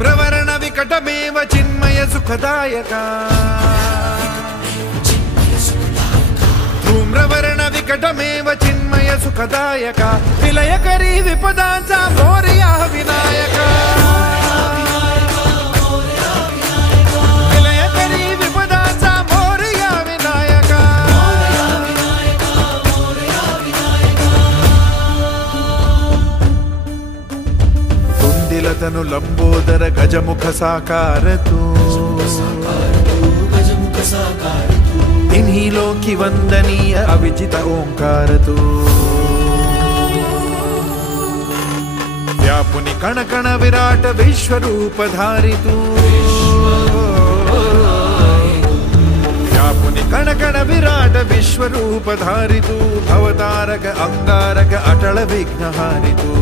धूम्रवर्ण विकटमेव चिन्मय सुखदायका धूम्रवर्ण विकटमेव चिन्मय सुखदायका विलयकरी विपदांचा मोरया विनायका विलयकरी विपदांचा मोरया विनायका कुंदिलतनु लंबोदर गजमुख साकार तू इन्हीं लोकी वंदनीय अविजित ओंकार तू व्यापुनि कण कण विराट विश्वरूप धारी तू व्यापुनि कण कण विराट विश्वरूप धारी तू भवतारक अंगारक अटल विघ्नहारी तू